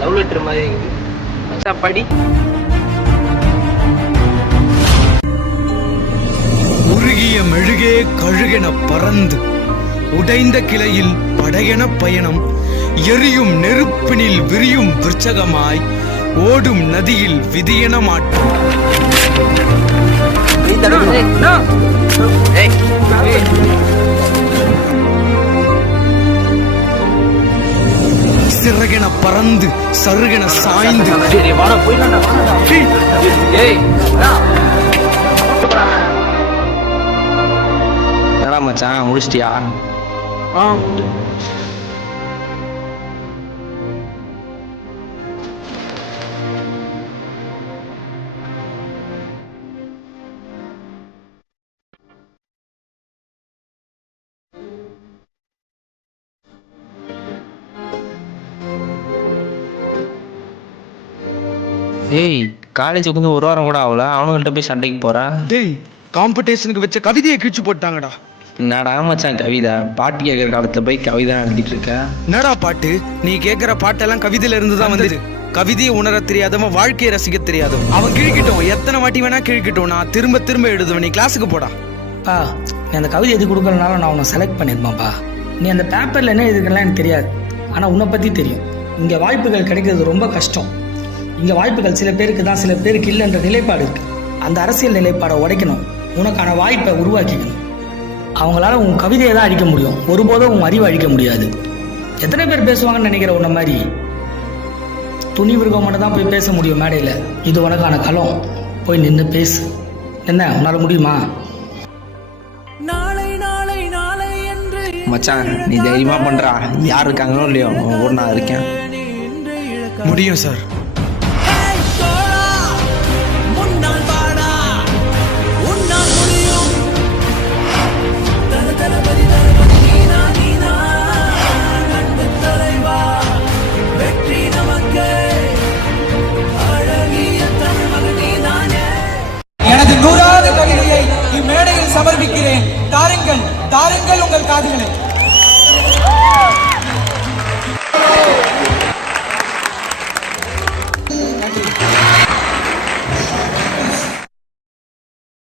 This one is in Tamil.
லவ் லெட்டர் மாதிரி படி. உருகிய மெழுகே கழுகென பறந்து உடைந்த கிளையில் படையென பயணம் எரியும் நெருப்பினில் விரியும் விருட்சகமாய் ஓடும் நதியில் விதியென மாற்றம். சிறகென பறந்து சருகென சாய்ந்து மச்சான் முடிச்சிட்டியா? ஏய், காலேஜுக்கு வந்து ஒரு வாரம் கூட ஆகல, அவனுங்கள்ட்ட போய் சண்டைக்கு போறா. டேய், காம்படிஷனுக்கு வச்ச கவிதையை கிழிச்சு போட்டாங்கடா. என்னடா மச்சான் கவிதை? பாட்டு கேட்குற காலத்துல போய் கவிதை நடத்திட்டு இருக்க? என்னடா பாட்டு? நீ கேட்குற பாட்டெல்லாம் கவிதையில இருந்து தான் வந்தது. கவிதையை உணர தெரியாதவன் வாழ்க்கையை ரசிக்க தெரியாதவன். அவன் கிழிக்கட்டும், எத்தனை வாட்டி வேணா கிழிக்கட்டும், நான் திரும்ப திரும்ப எழுதுவேன். நீ கிளாஸுக்கு போடா. நீ அந்த கவிதை எது கொடுக்கறனால நான் உன்னை செலக்ட் பண்ணியிருப்பாப்பா. நீ அந்த பேப்பரில் என்ன எழுதுக்கலாம் எனக்கு தெரியாது, ஆனால் உன்னை பற்றி தெரியும். இங்கே வாய்ப்புகள் கிடைக்கிறது ரொம்ப கஷ்டம். இங்கே வாய்ப்புகள் சில பேருக்கு தான், சில பேருக்கு இல்லைன்ற நிலைப்பாடு இருக்குது. அந்த அரசியல் நிலைப்பாடை உடைக்கணும், உனக்கான வாய்ப்பை உருவாக்கிக்கணும். அவங்களால உன் கவிதையை தான் அழிக்க முடியும், ஒருபோதும் உன் அறிவை அழிக்க முடியாது. எத்தனை பேர் பேசுவாங்கன்னு நினைக்கிற உன்ன மாதிரி துணி விருகம் மட்டும் தான் போய் பேச முடியும் மேடையில். இது உனக்கான களம், போய் நின்று பேசு. என்ன உன்னால முடியுமா? மச்சான் நீ தைரியமா பண்றா, யார் இருக்காங்களோ இல்லையோ கூட நான் இருக்கேன். முடியும் சார். எனது 100வது கவிதையை இம்மேடையில் சமர்ப்பிக்கிறேன். தாருங்கள் தாருங்கள் உங்கள் காதுகளை.